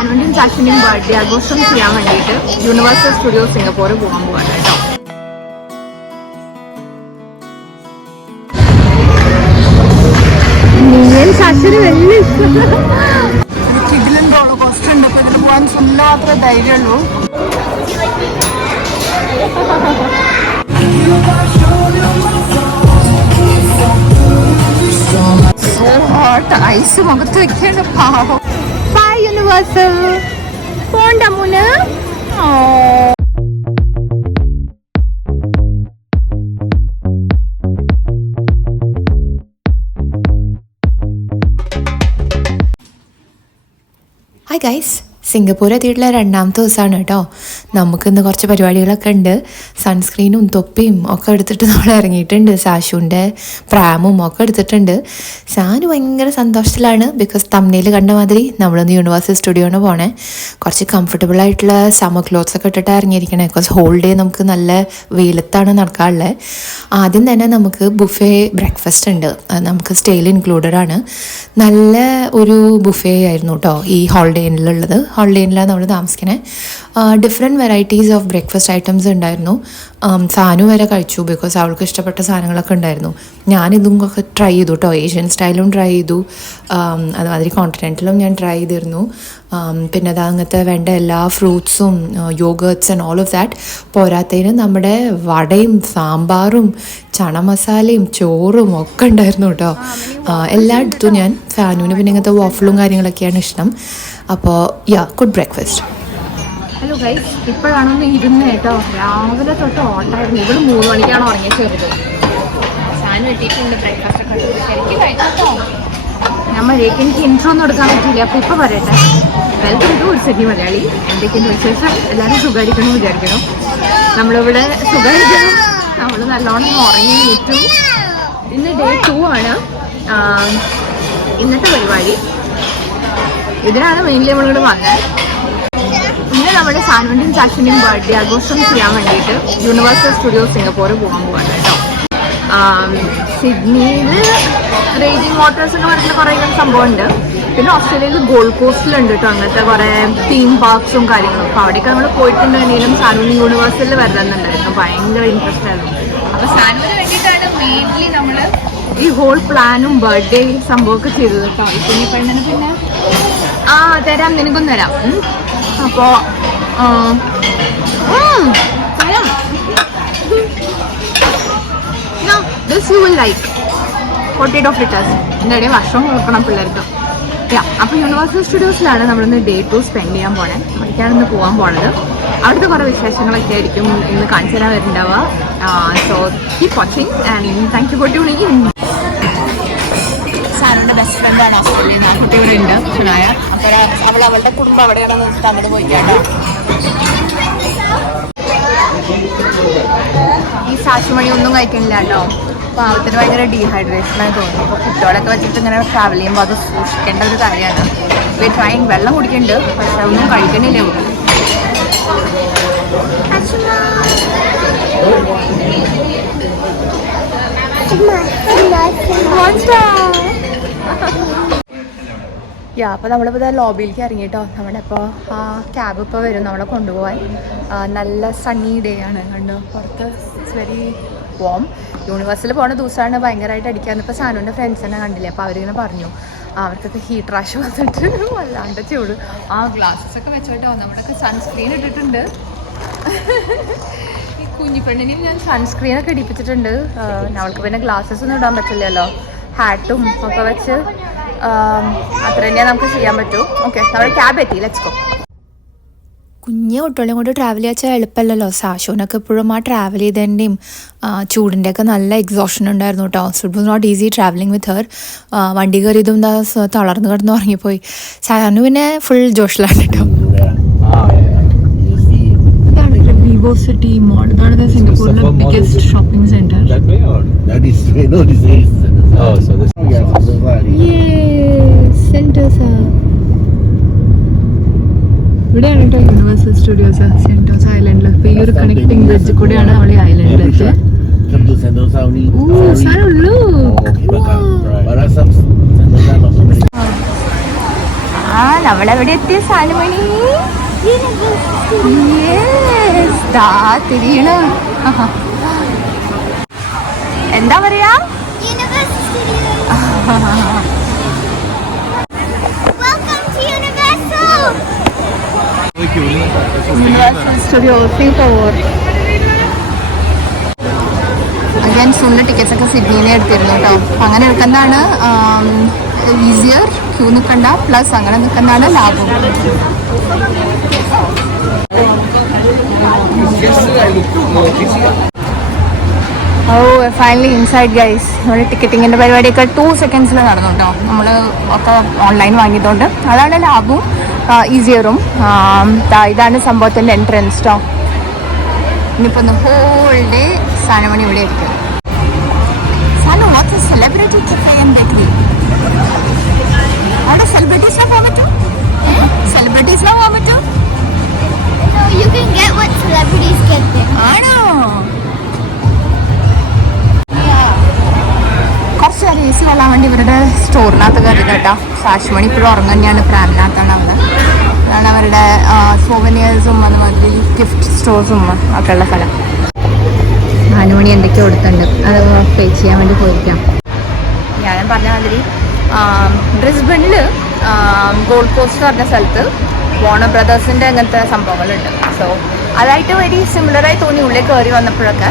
സാനുവിൻ്റെയും സാക്ഷിൻ്റെയും birthday ആഘോഷം ചെയ്യാൻ വേണ്ടിയിട്ട് യൂണിവേഴ്സൽ സ്റ്റുഡിയോസ് സിംഗപ്പൂർ പോകാൻ പോവാണ് കേട്ടോ. ഇതിലും റോളർ കോസ്റ്റർ ഉണ്ട്. അപ്പോൾ ഇതിൽ പോകാൻ ഫുള്ള് മാത്രമേ ധൈര്യമുള്ളൂ. So hot. ഐസ് മുഖത്ത് വെക്കേണ്ട പാവം. Bye universal. പോണ്ട മുന്. ഹായ് ഗൈസ്, സിംഗപ്പൂർ എത്തിയിട്ടുള്ള രണ്ടാമത്തെ ദിവസമാണ് കേട്ടോ. നമുക്കിന്ന് കുറച്ച് പരിപാടികളൊക്കെ ഉണ്ട്. സൺസ്ക്രീനും തൊപ്പിയും ഒക്കെ എടുത്തിട്ട് നമ്മൾ ഇറങ്ങിയിട്ടുണ്ട്. സാഷുവിൻ്റെ പ്രാമും ഒക്കെ എടുത്തിട്ടുണ്ട്. സാനു ഭയങ്കര സന്തോഷത്തിലാണ്. ബിക്കോസ് തമ്മിൽ കണ്ട മാതിരി നമ്മളിന്ന് യൂണിവേഴ്സൽ സ്റ്റുഡിയോന് പോണേ. കുറച്ച് കംഫർട്ടബിൾ ആയിട്ടുള്ള സമ്മർ ക്ലോത്ത്സ് ഒക്കെ ഇട്ടിട്ട് ഇറങ്ങിയിരിക്കണേ. ബിക്കോസ് ഹോൾ ഡേ നമുക്ക് നല്ല വെയിലത്താണ് നടക്കാറുള്ളത്. ആദ്യം തന്നെ നമുക്ക് ബുഫേ ബ്രേക്ക്ഫാസ്റ്റ് ഉണ്ട്. നമുക്ക് സ്റ്റേയിൽ ഇൻക്ലൂഡഡ് ആണ്. നല്ല ഒരു ബുഫേ ആയിരുന്നു കേട്ടോ ഈ ഹോളിഡേ ഇന്നുള്ളത്. ഹോളിഡേ ഇന്നിലാണ് നമ്മൾ താമസിക്കണേ. Different varieties of breakfast items ഉണ്ടായിരുന്നു. സാനു വരെ കഴിച്ചു. ബിക്കോസ് അവൾക്ക് ഇഷ്ടപ്പെട്ട സാധനങ്ങളൊക്കെ ഉണ്ടായിരുന്നു. ഞാനിതും ഒക്കെ ട്രൈ ചെയ്തു കേട്ടോ. ഏഷ്യൻ സ്റ്റൈലും ട്രൈ ചെയ്തു, അതുമാതിരി കോണ്ടിനെൻ്റലും ഞാൻ ട്രൈ ചെയ്തിരുന്നു. പിന്നെ അത് അങ്ങനത്തെ വേണ്ട എല്ലാ ഫ്രൂട്ട്സും yoghurts and all of that. പോരാത്തതിന് നമ്മുടെ വടയും സാമ്പാറും ചണ മസാലയും ചോറും ഒക്കെ ഉണ്ടായിരുന്നു കേട്ടോ. എല്ലാം എടുത്തു ഞാൻ. സാനുവിന് പിന്നെ ഇങ്ങനത്തെ വാഫിളും കാര്യങ്ങളൊക്കെയാണ് ഇഷ്ടം. അപ്പോൾ ഗുഡ് ബ്രേക്ക്ഫാസ്റ്റ്. ഹലോ ഗൈസ്, ഇപ്പോഴാണൊന്ന് ഇരുന്ന് കേട്ടോ. രാവിലെ തൊട്ട് ഓട്ടായിരുന്നു. ഇവിടെ 3 മണിക്കാണ് ഉറങ്ങിയ ചെറുത്. സാനു എത്തിയിട്ടുണ്ട്. ബ്രേക്ക്ഫാസ്റ്റ് ഒക്കെ ശരിക്കും കഴിച്ചോ. ഞാൻ മര്യാദയ്ക്ക് എനിക്ക് ഇൻട്രോ ഒന്നും എടുക്കാൻ പറ്റില്ല. അപ്പോൾ ഇപ്പോൾ പറയട്ടെ. വെൽക്കം ടു ഒരു സിറ്റി മലയാളി. എന്തൊക്കെയാണ് വിശേഷം? എല്ലാവരും സുഖമായിരിക്കണം വിചാരിക്കണം. നമ്മളിവിടെ സുഖമായിരിക്കണം. നമ്മൾ നല്ലോണം ഉറങ്ങി നീറ്റു. ഇന്ന് ഡേ 2 ആണ് ഇന്നത്തെ പരിപാടി. ഇതിനാണ് മെയിൻലി നമ്മളിവിടെ വന്നത്. ഇന്ന് നമ്മുടെ സാനുവിൻ്റെയും സാക്ഷിൻ്റെയും ബർത്ത്ഡേ ആഘോഷം ചെയ്യാൻ വേണ്ടിയിട്ട് യൂണിവേഴ്സൽ സ്റ്റുഡിയോസ് സിംഗപ്പൂർ പോകാൻ പോവാണ് കേട്ടോ. സിഡ്നിയിൽ റേജിങ് വാട്ടേഴ്സ് എന്ന് പറയുന്ന കുറേ സംഭവമുണ്ട്. പിന്നെ ഓസ്ട്രേലിയയിൽ ഗോൾഡ് കോസ്റ്റിലുണ്ട് കേട്ടോ അങ്ങനത്തെ കുറേ തീം പാർക്സും കാര്യങ്ങളും. അപ്പോൾ അവിടെയൊക്കെ നമ്മൾ പോയിട്ടുണ്ടെങ്കിലും സാനുവിന് യൂണിവേഴ്സലിൽ വരുന്നുണ്ടായിരുന്നു. ഭയങ്കര ഇൻട്രസ്റ്റ് ആയിരുന്നു. അപ്പോൾ സാനുവിന് വേണ്ടിയിട്ടാണ് മെയിൻലി നമ്മൾ ഈ ഹോൾ പ്ലാനും ബർത്ത്ഡേ സംഭവമൊക്കെ ചെയ്തത് കേട്ടോ. പിന്നെ പെണ്ണിന് പിന്നെ തരാം, നിനക്കും തരാം. അപ്പോൾ this you will like potato fritters. എന്താ വർഷം കൊടുക്കണം പിള്ളേർക്ക്. അപ്പോൾ യൂണിവേഴ്സൽ സ്റ്റുഡിയോസിലാണ് നമ്മളിന്ന് ഡേ 2 സ്പെൻഡ് ചെയ്യാൻ പോണേ. അവിടേക്കാണ് ഇന്ന് പോകാൻ പോണത്. അവിടുത്തെ കുറേ വിശേഷങ്ങളൊക്കെ ആയിരിക്കും ഇന്ന് കാണിച്ചു തരാൻ വരുന്നുണ്ടാവുക. So keep watching and thank you for tuning in. സാനുവിൻ്റെ ബെസ്റ്റ് ഫ്രണ്ടാണ് ഓസ്ട്രേലിയയിൽ നിന്ന്. ആ കുട്ടി ഇവിടെ ഉണ്ട്, ഷനായ. അപ്പോൾ അവളുടെ കുടുംബം അവിടെയാണെന്ന് വെച്ചിട്ട് അങ്ങോട്ട് പോയിക്കാട്ടോ. ഈ സാക്ഷിമണി ഒന്നും കഴിക്കണില്ല കേട്ടോ. പാവത്തിന് ഭയങ്കര ഡീഹൈഡ്രേഷനായി തോന്നുന്നു. അപ്പോൾ കുട്ടികളൊക്കെ വെച്ചിട്ട് ഇങ്ങനെ ട്രാവൽ ചെയ്യുമ്പോൾ അത് സൂക്ഷിക്കേണ്ട ഒരു കാര്യമാണ്. ട്രൈങ് വെള്ളം കുടിക്കുന്നുണ്ട്, പക്ഷെ ഒന്നും കഴിക്കണില്ല ഇവിടെ. അപ്പോൾ നമ്മളിപ്പോൾ ലോബിയിലേക്ക് ഇറങ്ങിയിട്ടോ. നമ്മുടെ ഇപ്പോൾ ആ ക്യാബ് ഇപ്പോൾ വരും നമ്മളെ കൊണ്ടുപോകാൻ. നല്ല സണ്ണി ഡേ ആണ് കണ്ടോ. പുറത്ത് ഇറ്റ്സ് വെരി വോം. യൂണിവേഴ്സിൽ പോകുന്ന ദിവസമാണ് ഭയങ്കരമായിട്ട് അടിക്കാമെന്ന്. ഇപ്പോൾ സാനുവിൻ്റെ ഫ്രണ്ട്സ് തന്നെ കണ്ടില്ലേ. അപ്പോൾ അവരിങ്ങനെ പറഞ്ഞു അവർക്കൊക്കെ ഹീറ്റ് റാഷ് വന്നിട്ട് വല്ലാണ്ട് ചൂട്. ഗ്ലാസ്സസ് ഒക്കെ വെച്ചോട്ടോ. നമ്മുടെയൊക്കെ സൺസ്ക്രീൻ ഇട്ടിട്ടുണ്ട്. ഈ കുഞ്ഞിപ്പെണ്ണിനും ഞാൻ സൺസ്ക്രീനൊക്കെ ഇടിപ്പിച്ചിട്ടുണ്ട്. അവൾക്ക് പിന്നെ ഗ്ലാസ്സസ് ഒന്നും ഇടാൻ പറ്റില്ലല്ലോ. ഹാറ്റും ഒക്കെ വെച്ച് അത്ര തന്നെയാണ് നമുക്ക് ചെയ്യാൻ പറ്റൂ. ഓക്കെ, നമ്മുടെ ക്യാബ് എത്തി. Let's go. കുഞ്ഞ് കുട്ടികളെയും കൊണ്ട് ട്രാവൽ ചെയ്യാൻ എളുപ്പമല്ലല്ലോ. സാഷുവിനൊക്കെ എപ്പോഴും ആ ട്രാവൽ ചെയ്തതിൻ്റെയും ചൂടിൻ്റെയൊക്കെ നല്ല എക്സോഷൻ ഉണ്ടായിരുന്നു കേട്ടോ. So it was not easy travelling with her. വണ്ടി കയറിയതും എന്താ തളർന്ന് കിടന്ന് ഉറങ്ങിപ്പോയി. സാനു പിന്നെ ഫുൾ ജോഷിലാണ് കേട്ടോ. വിവോ സിറ്റി മോൾ. ഇതാണ് സിംഗപ്പൂരിലെ ബിഗ്ഗസ്റ്റ് ഷോപ്പിംഗ് സെന്റർ. ഇവിടെയാണ് കേട്ടോ യൂണിവേഴ്സൽ സ്റ്റുഡിയോസ് സെന്റോസ ഐലൻഡിൽ. ഇപ്പോൾ ഈ ഒരു കണക്ടിങ് ബ്രിഡ്ജ് കൂടെയാണ് നമ്മൾ ഈ ഐലൻഡിലേക്ക്. നമ്മളെവിടെ എത്തിയ സാനുമണി തിരിയണ എന്താ പറയാ യൂണിവേഴ്സൽ സ്റ്റുഡിയോ സിംഗപ്പൂർ. അഗൈൻ സുനിന്റെ ടിക്കറ്റ്സ് ഒക്കെ സിഡ്നിയിലെ എടുത്തിരുന്നു കേട്ടോ. അങ്ങനെ എടുക്കുന്നതാണ് ഈസിയർ, ക്യൂ നിൽക്കണ്ട, പ്ലസ് അങ്ങനെ നിൽക്കുന്നതാണ് ലാഭം. Oh finally inside guys. നമ്മുടെ ടിക്കറ്റിങ്ങിൻ്റെ പരിപാടിയൊക്കെ 2 seconds നടന്നു കേട്ടോ. നമ്മൾ ഒക്കെ ഓൺലൈൻ വാങ്ങിയതുകൊണ്ട് അതാണ് ലാഭവും ഈസിയറും. ഇതാണ് സംഭവത്തിൻ്റെ എൻട്രൻസ് കേട്ടോ. ഇനിയിപ്പോൾ ഒന്ന് ഹോൾ ഡേ സാനമണി ഇവിടെ ആയിരിക്കും. Sanu what's a celebrity cafe and bakery? അവിടെ സെലിബ്രിറ്റീസിനെ പോകാൻ പറ്റും? സെലിബ്രിറ്റീസിനെ പോകാൻ പറ്റും? You can get what celebrities get there. ആണോ? കുറച്ച് നേരം AC കൊള്ളാൻ വേണ്ടി ഇവരുടെ സ്റ്റോറിനകത്ത് കയറി കേട്ടോ. സാഷ്മണി ഇപ്പോഴും ഉറങ്ങുക തന്നെയാണ്. പ്രാമിനകത്താണ് അവിടെ. അതാണ് അവരുടെ സോവനിയേഴ്സും അതുമാതിരി ഗിഫ്റ്റ് സ്റ്റോഴ്സും ഒക്കെ ഉള്ള സ്ഥലം. 4 മണി എന്തൊക്കെയോ കൊടുത്തിട്ടുണ്ട്. അത് പേ ചെയ്യാൻ വേണ്ടി പോയിരിക്കാം. ഞാൻ പറഞ്ഞ മാതിരി ബ്രിസ്ബനിൽ ഗോൾഡ് കോസ്റ്റ് പറഞ്ഞ സ്ഥലത്ത് വാർണർ ബ്രദേഴ്സിൻ്റെ അങ്ങനത്തെ സംഭവങ്ങളുണ്ട്. സോ അതായിട്ട് വെരി സിമിലറായി തോന്നി ഉള്ളിൽ കയറി വന്നപ്പോഴൊക്കെ.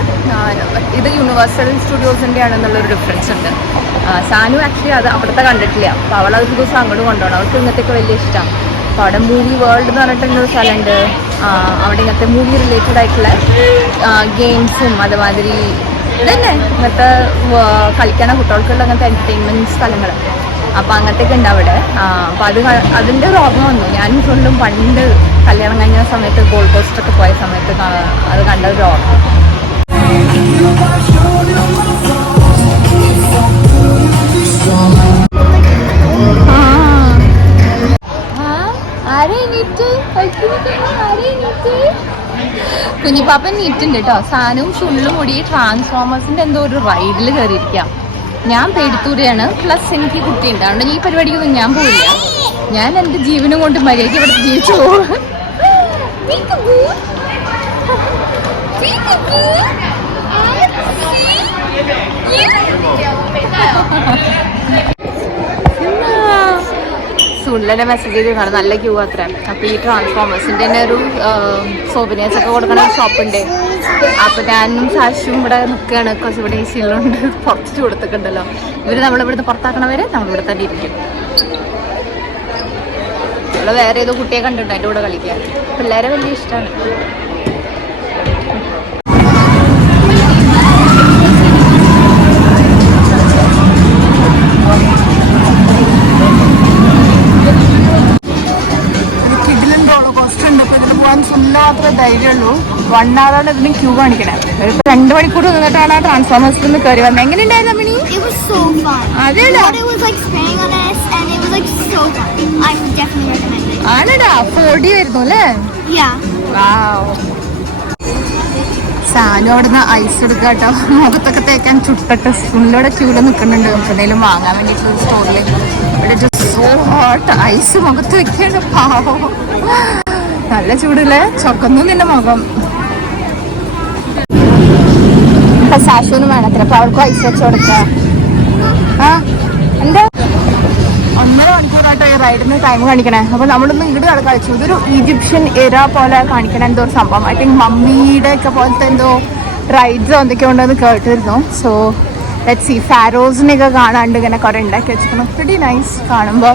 ഇത് യൂണിവേഴ്സൽ സ്റ്റുഡിയോസിൻ്റെ ആണെന്നുള്ളൊരു ഡിഫറൻസ് ഉണ്ട്. സാനു ആക്ച്വലി അത് അവിടുത്തെ കണ്ടിട്ടില്ല. അപ്പോൾ അവളത് ഒരു ദിവസം അങ്ങോട്ട് കൊണ്ടുപോകണം. അവൾക്ക് ഇങ്ങനത്തെയൊക്കെ വലിയ ഇഷ്ടമാണ്. അപ്പോൾ അവിടെ മൂവി വേൾഡ് എന്ന് പറഞ്ഞിട്ടുള്ളൊരു സ്ഥലമുണ്ട്. അവിടെ ഇങ്ങനത്തെ മൂവി റിലേറ്റഡ് ആയിട്ടുള്ള ഗെയിംസും അതുമാതിരി ഇതന്നെ ഇങ്ങനത്തെ കളിക്കണ കുട്ടികൾക്കുള്ള അങ്ങനത്തെ എൻ്റർടൈൻമെൻറ്റ് സ്ഥലങ്ങൾ. അപ്പോൾ അങ്ങനത്തെയൊക്കെ ഉണ്ട് അവിടെ. അപ്പോൾ അതിൻ്റെ ഒരു ഓർമ്മ വന്നു. ഞാൻ കൊണ്ടും പണ്ട് കല്യാണം കഴിഞ്ഞ സമയത്ത് ഗോൾഡ് കോസ്റ്റൊക്കെ പോയ സമയത്ത് അത് കണ്ട ഒരു ഓർമ്മ. കുഞ്ഞിപ്പാപ്പൻ നീറ്റുണ്ട് കേട്ടോ. സാനും ചുള്ളും കൂടി ട്രാൻസ്ഫോമേഴ്സിന്റെ എന്തോ ഒരു റൈഡിൽ കയറിയിരിക്കാം. ഞാൻ പേടിത്തൂരെയാണ്, പ്ലസ് എനിക്ക് കുട്ടിയുണ്ട്. അതുകൊണ്ട് ഈ പരിപാടിക്കൊന്നും ഞാൻ പോയില്ല. ഞാൻ എൻ്റെ ജീവനും കൊണ്ട് മര്യാദയ്ക്ക് ഇവിടെ ജീവിച്ചു പോകും. സുള്ളനെ മെസ്സേജ് ചെയ്ത് കാണാം. നല്ല ക്യൂ അത്ര. അപ്പോൾ ഈ ട്രാൻസ്ഫോമേഴ്സിൻ്റെ തന്നെ ഒരു സോവനിയേഴ്സ് ഒക്കെ കൊടുക്കണ ഷോപ്പുണ്ട്. അപ്പോൾ ഞാനും സാശും ഇവിടെ നിൽക്കുകയാണ്. കുറച്ച് ഇവിടെ AC ഉള്ളതുകൊണ്ട് പുറത്ത് ചൂടത്തൊക്കെ ഉണ്ടല്ലോ. ഇവർ നമ്മളിവിടുന്ന് പുറത്താക്കണവരെ നമ്മളിവിടെ തന്നെ ഇരിക്കും. നമ്മൾ വേറെ ഏതോ കുട്ടിയെ കണ്ടിട്ടുണ്ട് അതിൻ്റെ കൂടെ കളിക്കാൻ. പിള്ളേരെ വലിയ ഇഷ്ടമാണ്. മാത്രമേ ധൈര്യമുള്ളൂ. 1 hour ഇതിന് ക്യൂ കാണിക്കണേ. 2 മണിക്കൂർ നിന്നിട്ടാണ് ആ ട്രാൻസ്ഫോമേഴ്സിൽ നിന്ന് കയറി വന്നത്. എങ്ങനെയുണ്ടായിരുന്നു അമ്മിണി? അതെടാ ആണടാ 4D ആയിരുന്നു അല്ലേ? സാനു അവിടുന്ന് ഐസ് എടുക്കുക കേട്ടോ. മുഖത്തൊക്കെ തേക്കാൻ ചുട്ടിട്ട് ഉള്ളിലൂടെ ക്യൂല് നിൽക്കുന്നുണ്ട്. എന്തെങ്കിലും വാങ്ങാൻ വേണ്ടിയിട്ടുള്ള സ്റ്റോറിൽ. ഇവിടെ സോ ഹോട്ട്. ഐസ് മുഖത്ത് വെക്കേണ്ട പാവം. നല്ല ചൂടില്ലേ? ചൊക്കൊന്നും നിന്റെ മുഖം. ഇപ്പൊ സാശുവിന് വേണത്ര. അപ്പൊ അവൾക്ക് ഐസ് വെച്ച് കൊടുക്ക. എന്താ 1.5 മണിക്കൂറായിട്ടോ ഈ റൈഡിന് ടൈം കാണിക്കണേ. അപ്പൊ നമ്മളൊന്ന് ഇവിടെ കളിച്ചു. ഇതൊരു ഈജിപ്ഷ്യൻ എറ പോലെ കാണിക്കണ എന്തോ ഒരു സംഭവം. ഐ തിങ്ക് മമ്മിയുടെ ഒക്കെ പോലത്തെ എന്തോ റൈഡ്സോ എന്തൊക്കെയോ ഉണ്ടെന്ന് കേട്ടിരുന്നു. So let's see. ഫാരോസിനെയൊക്കെ കാണാണ്ട് ഇങ്ങനെ കുറെ ഉണ്ടാക്കി വെച്ചിരിക്കണം. വെരി നൈസ് കാണുമ്പോ.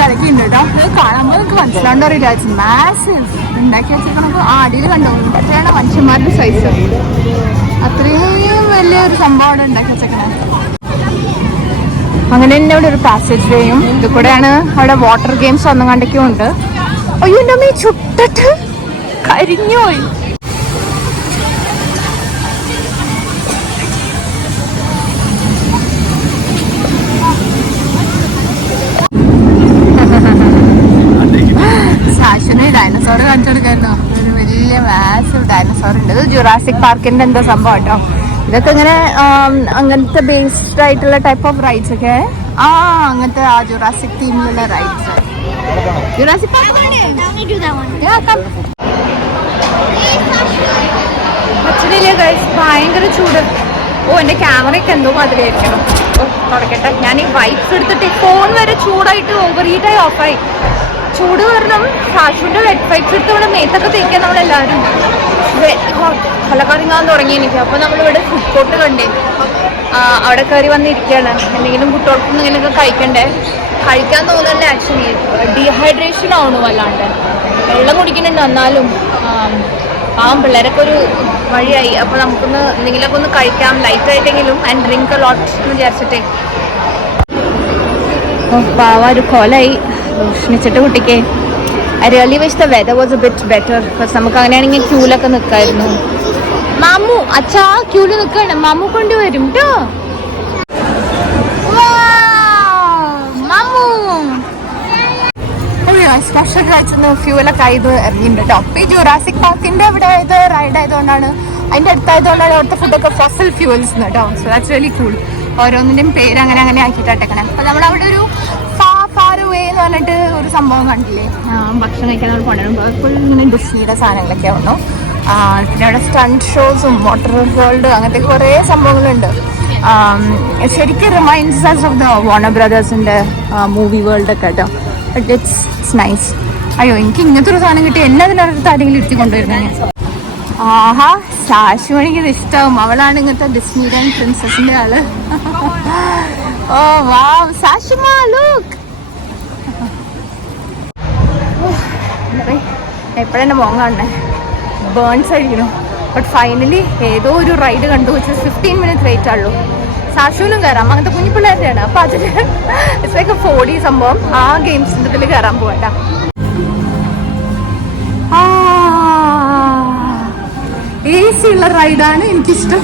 കളിക്കുന്നുണ്ട് കേട്ടോ. ഇത് കാണുമ്പോൾ നമുക്ക് മനസ്സിലാണ്ട് അറിയില്ല. It's massive. ഉണ്ടാക്കി വെച്ചിരിക്കണപ്പോൾ അടിയിൽ കണ്ടോ എത്രയാണ് മനുഷ്യന്മാരുടെ സൈസ്. അത്രയും വലിയൊരു സംഭവം അവിടെ ഉണ്ടാക്കി വെച്ചേക്കണേ. അങ്ങനെ തന്നെ ഇവിടെ ഒരു പാസേജ് വേയും. ഇത് കൂടെയാണ് അവിടെ വാട്ടർ ഗെയിംസ് ഒന്നും കണ്ടൊക്കെയും ഉണ്ട്. അയ്യോ എൻ്റെ അമ്മ ചുട്ടിട്ട് കരിഞ്ഞുപോയി. സാശുന് ഡൈനസോർ കാണിച്ചു കൊടുക്കായിരുന്നു. ഒരു വലിയ മാസീവ് ഡൈനസോർ ഉണ്ട്. ഇത് ജുറാസിക് പാർക്കിന്റെ എന്തോ സംഭവം കേട്ടോ. ഇതൊക്കെ ഇങ്ങനെ അങ്ങനത്തെ ബേസ്ഡ് ആയിട്ടുള്ള ടൈപ്പ് ഓഫ് റൈഡ്സ് ഒക്കെ ആ അങ്ങനത്തെ ആ ജുറാസിക് തീമിലുള്ള rides. Jurassic I want to do that one. പച്ചടിയിലെ ഗൈസ് ഭയങ്കര ചൂട്. ഓ എൻ്റെ ക്യാമറയ്ക്ക് എന്തോ മാതിരിയായിരിക്കണം. ഓ തുടക്കട്ടെ. ഞാൻ ഈ വൈപ്സ് എടുത്തിട്ട് ഫോൺ വരെ ചൂടായിട്ട് ഓവർ ഹീറ്റായി ഓഫായി. ചൂട് കാരണം സാഷുവിൻ്റെ വെറ്റ് വൈപ്സ് എടുത്തോണ്ട് മേത്തൊക്കെ തേക്കാൻ നമ്മളെല്ലാവരും കൊലക്കറിങ്ങാൻ തുടങ്ങി എനിക്ക്. അപ്പോൾ നമ്മളിവിടെ ഫുഡ് കോർട്ട് കണ്ടേ, അവിടെ കയറി വന്നിരിക്കുകയാണ്. എന്തെങ്കിലും കുട്ടികൾക്ക് എന്തെങ്കിലുമൊക്കെ കഴിക്കണ്ടേ. കഴിക്കാൻ തോന്നണ്ടേ ആക്ച്വലി. ഡീഹൈഡ്രേഷൻ ആവണു വല്ലാണ്ട്. വെള്ളം കുടിക്കുന്നുണ്ട് എന്നാലും പിള്ളേരൊക്കെ ഒരു വഴിയായി. അപ്പോൾ നമുക്കൊന്ന് എന്തെങ്കിലുമൊക്കെ ഒന്ന് കഴിക്കാം ലൈറ്റ് ആയിട്ടെങ്കിലും ആൻഡ് ഡ്രിങ്ക് എ ലോട്ട് എന്ന് വിചാരിച്ചിട്ടേ. പാവ ഒരു കൊലായി ക്ഷണിച്ചിട്ട് കുട്ടിക്ക്. I really wish the weather was a bit better. Because നമുക്ക് അങ്ങനെയാണെങ്കിൽ ക്യൂലൊക്കെ നിൽക്കായിരുന്നു. മാമു അച്ഛാ ക്യൂല് നിൽക്കണം, മാമു കൊണ്ടുവരും കേട്ടോ. മാമു സ്പെഷ്യൽ കഴിച്ചിരുന്നു. ഫ്യൂലൊക്കെ ആയത് ഇറങ്ങിയിട്ടുണ്ട് കേട്ടോ. അപ്പോൾ ഈ ജുറാസിക് പാർക്കിൻ്റെ ഇവിടെ ആയത് റൈഡ് ആയതുകൊണ്ടാണ്, അതിൻ്റെ അടുത്തായതുകൊണ്ടാണ് അവിടുത്തെ ഫുഡൊക്കെ ഫസൽ ഫ്യൂവൽസ് കേട്ടോ. So that's really cool. ഓരോന്നിൻ്റെയും പേര് അങ്ങനെ അങ്ങനെ ആക്കിയിട്ടാട്ടേക്കണേ. അപ്പോൾ നമ്മളവിടെ ഒരു ഫാർ അവേ എന്ന് പറഞ്ഞിട്ട് ഒരു സംഭവം കണ്ടില്ലേ, ഭക്ഷണം കഴിക്കാൻ നമ്മൾ കൊണ്ടുവരുമ്പോൾ ഫുൾ ഇങ്ങനെ ഡിസ്നിയുടെ സാധനങ്ങളൊക്കെ വന്നു. പിന്നെ അവിടെ സ്റ്റണ്ട് ഷോസും വാട്ടർ വേൾഡ് അങ്ങനത്തെ കുറേ സംഭവങ്ങളുണ്ട്. ശരിക്കും reminds us of the Warner ബ്രദേഴ്സിൻ്റെ മൂവി വേൾഡ് ഒക്കെ കേട്ടോ. But it's nice. അയ്യോ എനിക്ക് ഇങ്ങനത്തെ ഒരു സാധനം കിട്ടി എന്നെ അതിനടുത്ത് ആരെങ്കിലും ഇരുത്തി കൊണ്ടുവരുന്നത്. ആഹാ സാഷു എനിക്ക് ഇത് ഇഷ്ടമാവും. അവളാണ് ഇങ്ങനത്തെ ഡിസ്നിയുടെ പ്രിൻസസിൻ്റെ ആള്. ഓ വാവ് സാഷുമാ ലുക്ക്. എപ്പോഴെന്നെ മോൻ കാണണേ ബേൺസ് അടിക്കണു. ബട്ട് ഫൈനലി ഏതോ ഒരു റൈഡ് കണ്ടു വെച്ച് 15 minutes വെയിറ്റ് ആണല്ലോ. സാഷുവിനും കയറാം, അങ്ങനത്തെ കുഞ്ഞു പിള്ളേരുടെയാണ്. അപ്പോൾ അതിൽ ഇറ്റ്സ് ലൈക്ക് 4D സംഭവം. ആ ഗെയിംസിൻ്റെ ഇതിൽ കയറാൻ പോകണ്ട. AC ഉള്ള റൈഡാണ് എനിക്കിഷ്ടം.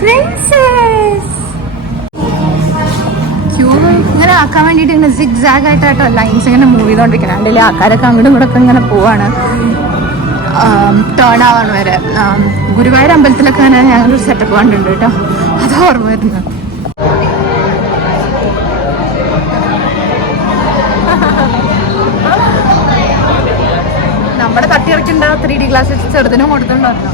പ്രിൻസസ് ക്യൂ ഇങ്ങനെ ആക്കാൻ വേണ്ടിയിട്ട് ഇങ്ങനെ സിഗ്സാഗ് ആയിട്ടോ ലൈൻസ് ഇങ്ങനെ മൂവ് ചെയ്തോണ്ടിരിക്കണം. അതിൽ ആൾക്കാരൊക്കെ അങ്ങോട്ടും ഇങ്ങോട്ടൊക്കെ ഇങ്ങനെ പോവാണ് ടേൺ ആവാൻ വരെ. ഗുരുവായൂർ അമ്പലത്തിലൊക്കെ അങ്ങനെ ഞങ്ങളൊരു സെറ്റപ്പ് കണ്ടിട്ടുണ്ട് കേട്ടോ. അത് ഓർമ്മ വരുന്നു. നമ്മുടെ തട്ടിയിറക്കിണ്ട 3D ഗ്ലാസ് ചെറുതിനും കൊടുത്തുണ്ടായിരുന്നു.